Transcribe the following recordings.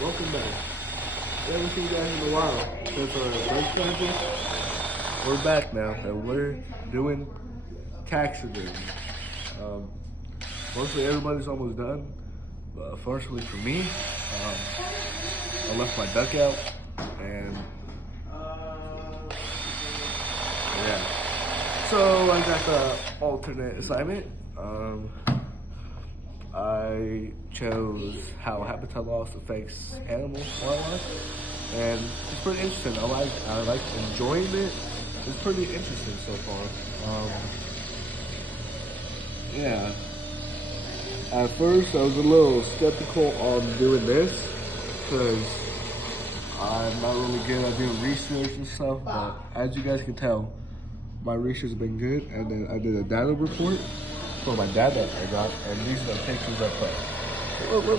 Welcome back. We haven't seen you guys in a while since our break schedule. We're back now, and we're doing taxidermy. Um, Mostly everybody's almost done, but unfortunately for me, I left my duck out, and yeah. So I got the alternate assignment. I chose how habitat loss affects animals, wildlife, and it's pretty interesting. I like enjoying it. It's pretty interesting so far. Yeah. At first, I was a little skeptical on doing this because I'm not really good at doing research and stuff. But as you guys can tell, my research has been good, and then I did a data report for my dad that I got, and these are the pictures I put.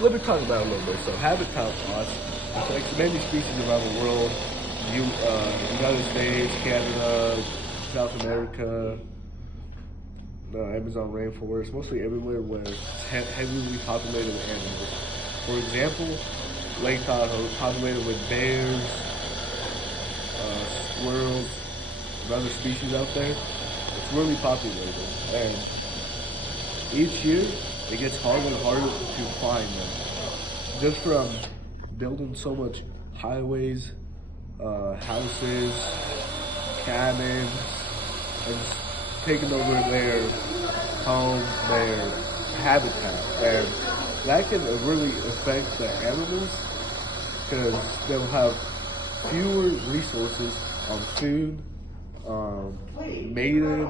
Let me talk about it a little bit. So habitat loss affects many species around the world. United States, Canada, South America, the Amazon rainforest, mostly everywhere where it's heavily populated with animals. For example, Lake Tahoe is populated with bears, squirrels, and other species out there. It's really populated, and each year it gets harder and harder to find them. Just from building so much highways, houses, cabins, and just taking over their home, their habitat. And that can really affect the animals because they'll have fewer resources on food, mating,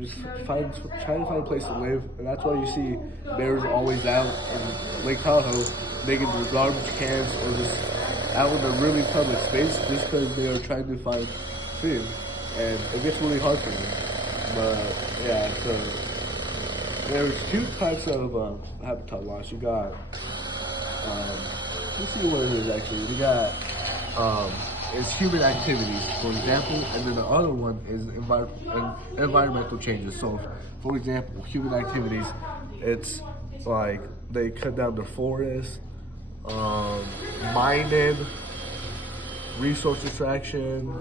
just trying to find a place to live. And that's why you see bears always out in Lake Tahoe making their garbage cans or just out in a really public space just because they are trying to find food. And it gets really hard for them. But yeah, so there's two types of habitat loss. You got, let's see what it is actually. We got is human activities, for example, and then the other one is environmental changes. So, for example, human activities, it's like they cut down the forest, mining, resource extraction,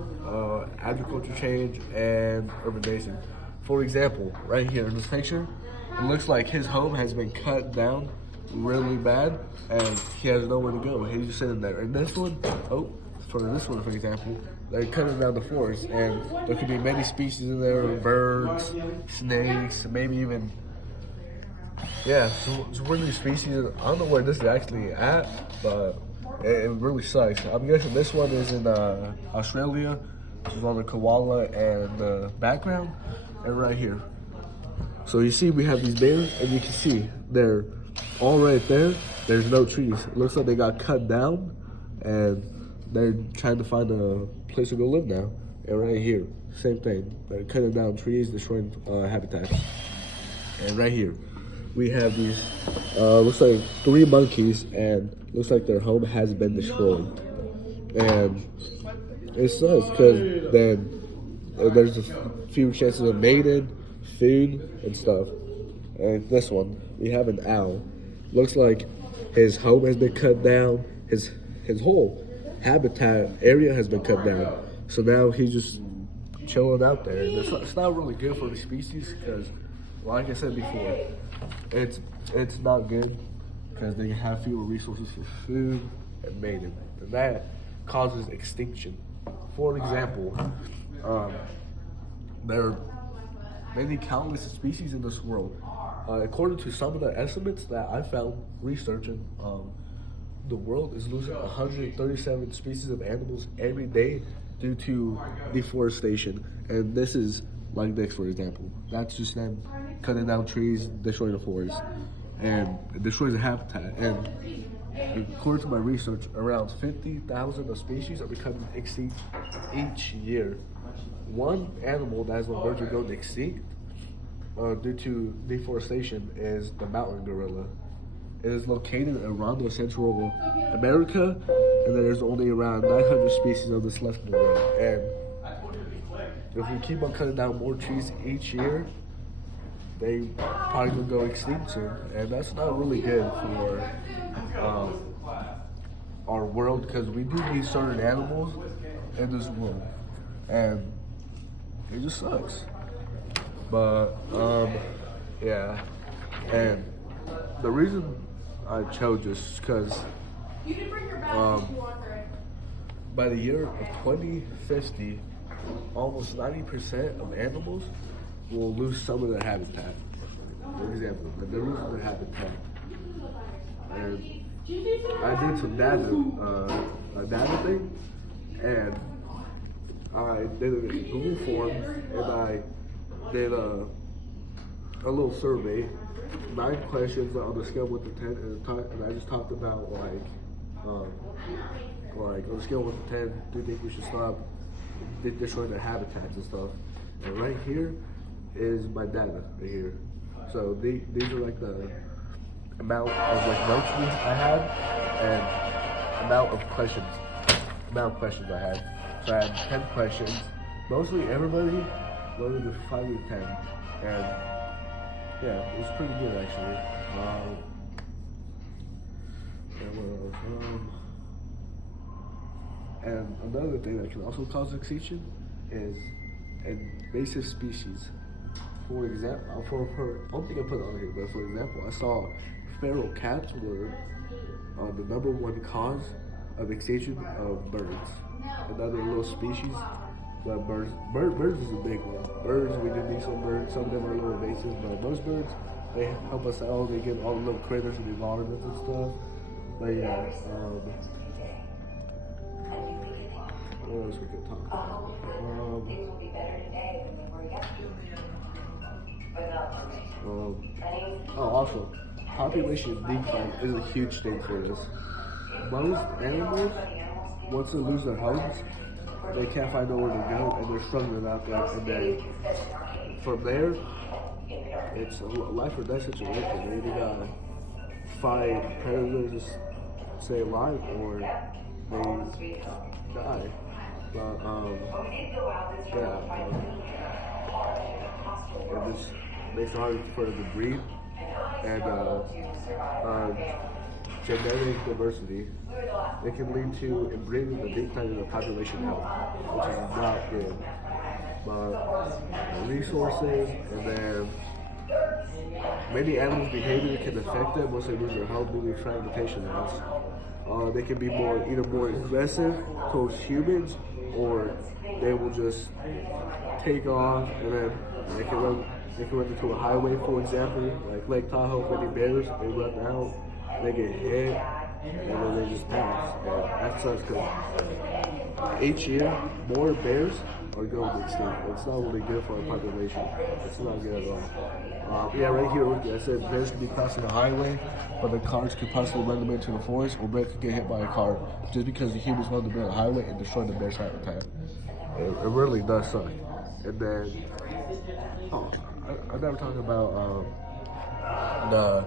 agriculture change, and urbanization. For example, right here in this picture, it looks like his home has been cut down really bad, and he has nowhere to go. He's just sitting there. And this one, for this one, for example, they're cutting down the forest, and there could be many species in there: birds, snakes, maybe even so many species. I don't know where this is actually at, but it really sucks. I'm guessing this one is in Australia. This is on the koala and the background, and right here. So you see we have these bears, and you can see they're all right there. There's no trees. It looks like they got cut down, and they're trying to find a place to go live now. And right here, same thing. They're cutting down trees, destroying habitats. And right here, we have these, looks like 3 monkeys, and looks like their home has been destroyed. And it sucks because then there's a few chances of mating, food, and stuff. And this one, we have an owl. Looks like his home has been cut down. His whole habitat area has been cut down. So now he's just chilling out there. And it's not really good for the species because, like I said before, it's not good because they have fewer resources for food and mating. And that causes extinction. For example, there are many countless species in this world. According to some of the estimates that I found researching, the world is losing 137 species of animals every day due to deforestation. And this is like this, for example. That's just them cutting down trees, destroying the forest, and it destroys the habitat. And according to my research, around 50,000 of species are becoming extinct each year. One animal that is on the verge of going extinct due to deforestation is the mountain gorilla. It is located around Central America, and there's only around 900 species of this left in the world. And if we keep on cutting down more trees each year, they probably gonna go extinct soon, and that's not really good for world, because we do need certain animals in this world, and it just sucks. But yeah, and the reason I chose this is because by the year of 2050, almost 90% of animals will lose some of their habitat. For example, they're losing their habitat. And I did some data thing, and I did a Google form, and I did a little survey, 9 questions on the scale of 1 to 10, and I just talked about like on a scale of 1 to 10, do you think we should stop destroying their habitats and stuff? And right here is my data right here. So these are like the amount of like notes I had and amount of questions I had. So I had 10 questions. Mostly everybody voted to 5 to 10, and yeah, it was pretty good actually. And another thing that can also cause extinction is invasive species. For example, I don't think I put it on here, but for example, I saw feral cats were the #1 cause of extinction of birds. Another little species, but birds is a big one. Birds, we do need some birds. Some of them are a little invasive, but most birds, they help us out. They get all the little critters in the environment and stuff. But yeah, what else we could talk about? Also, population decline is a huge thing for this. Most animals, once they lose their homes, they can't find nowhere to go, and they're struggling out there. And then from there, it's a life or death situation. They either gotta fight predators to stay alive, or they die. But it just makes it hard for them to breed, and genetic diversity. It can lead to inbreeding the decline in the population health, which is not good. But resources, and then many animals' behavior can affect them once they lose their health due to fragmentation loss. They can be either more aggressive towards humans, or they will just take off, and then they can run into a highway, for example, like Lake Tahoe. Many bears, they run out, they get hit, and then they just pass. And that sucks because each year more bears are going extinct. It's not really good for our population. It's not good at all. Yeah, right here, I said bears could be crossing a highway, but the cars could possibly run them into the forest, or bears could get hit by a car just because the humans want to build a highway and destroy the bear's habitat. It really does suck. And then, I never talked about the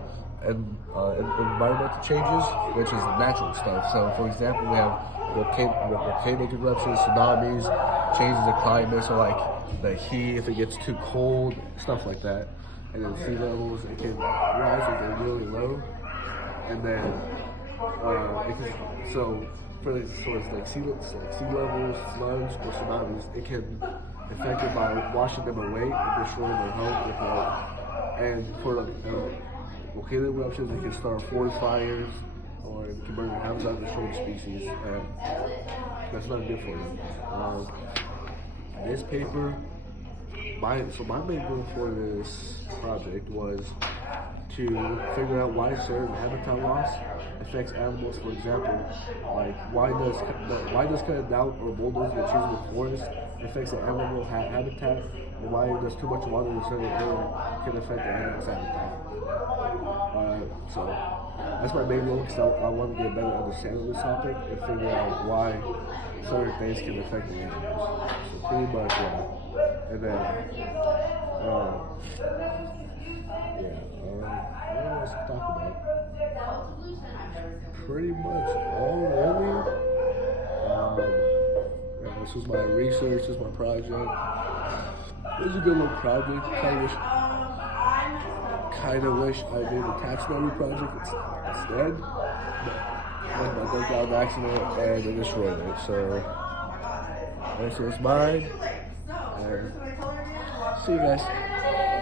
environmental changes, which is natural stuff. So, for example, we have volcanic eruptions, tsunamis, changes in climate, so like the heat, if it gets too cold, stuff like that. And then sea levels, it can rise if they're really low. And then, so for the source like sea levels, floods, or tsunamis, it can affect it by washing them away and destroying their home. And for volcanic eruptions, it can start forest fires, or it can burn their houses out and destroy the species. And that's not good for them. This paper, my main goal for this project was to figure out why certain habitat loss affects animals. For example, like why does cutting down or bulldozing and choosing the forest affects the animal habitat, and why does too much water in a certain area can affect the animal's habitat. So that's my main goal, because I want to get a better understanding of this topic and figure out why certain things can affect the animals. So pretty much, yeah. And then, what else to talk about? Pretty much all really. This was my research, this was my project. It was a good little project. Kind of wish I did a taxidermy project instead. But my got in an accident and they destroyed it. So this is mine. And see you guys.